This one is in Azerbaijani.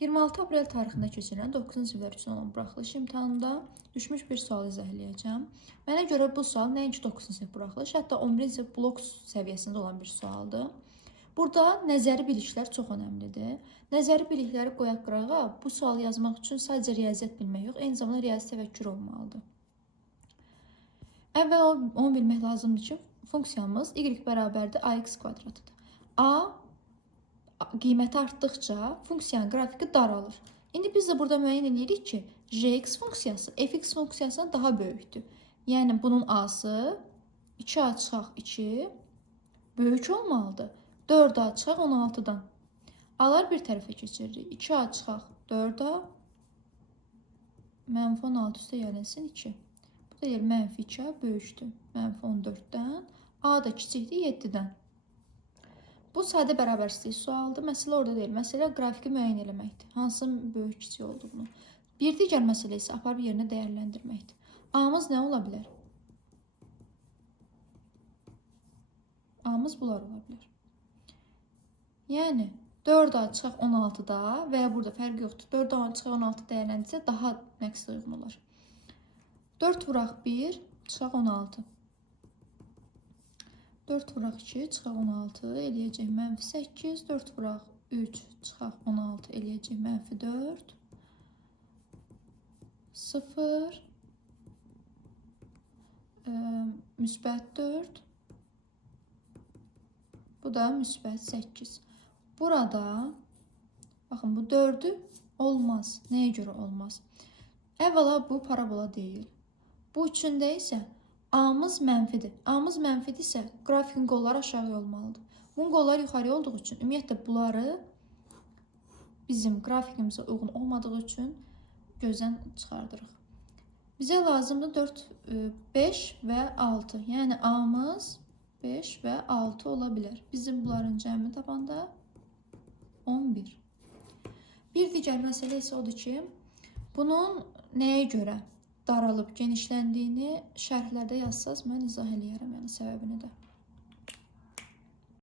26 aprel tarixində keçirilən 9-cu siniflər üçün olan buraxılış imtahanında düşmüş bir sual izah edəcəm. Mənə görə bu sual nəinki 9-cu sinif buraxılış, hətta 11-ci sinif blok səviyyəsində olan bir sualdır. Burada nəzəri biliklər çox önəmlidir. Nəzəri bilikləri qoyaq qırağa, bu sualı yazmaq üçün sadəcə riyaziyyat bilmək yox, eyni zamanda riyazi təvəkkür olmalıdır. Əvvəla onu bilmək lazımdır ki, funksiyamız y bərabərdir ax kvadratıdır. A qiyməti artdıqca funksiyanın qrafiki daralır. İndi biz də burada müəyyən edirik ki, jx funksiyası fx funksiyasından daha böyükdür. Yəni bunun a'sı 2a çıxaq 2 böyük olmalıdır. 4a çıxaq 16-dan. A'lar bir tərəfə keçiririk. 2a çıxaq 4a mənfi 16 üstə gələnsin 2. Bu da deyir mənfi 2a böyükdür. Mənfi 14-dən. A da kiçikdir 7-dən. Bu sadə bərabərsizlik sualdır. Məsələ orada deyil. Məsələ qrafiki müəyyən eləməkdir. Hansının böyük kiçik olduğunu. Bir digər məsələ isə aparıb yerinə dəyərləndirməkdir. A'mız nə ola bilər? A'mız bunlar ola bilər. Yəni 4A çıxaq 16-da və ya burada fərq yoxdur. 4A çıxaq 16 dəyərləndirsə daha məqsədə uyğun olar. 4 vuraq 1 çıxaq 16. 4 vuraq 2 çıxaq 16 eləyəcək mənfi 8. 4 vuraq 3 çıxaq 16 eləyəcək mənfi 4. 0 müsbət 4. Bu da müsbət 8. Burada baxın bu 4'ü olmaz. Nəyə görə olmaz? Əvvəla bu parabola deyil. Bu üçündə isə A'mız mənfidir. A'mız mənfidirsə qrafikin qolları aşağı olmalıdır. Bunun qolları yuxarı olduğu üçün ümumiyyətlə bunları bizim grafikimizə uyğun olmadığı üçün gözdən çıxardırıq. Bizə lazımdır 4, 5 və 6. Yəni A'mız 5 və 6 ola bilər. Bizim bunların cəmi tapanda 11. Bir digər məsələ isə odur ki, bunun nəyə görə daralıb genişləndiyini şərhlərdə yazsaz mən izah eləyərəm, yəni səbəbini də.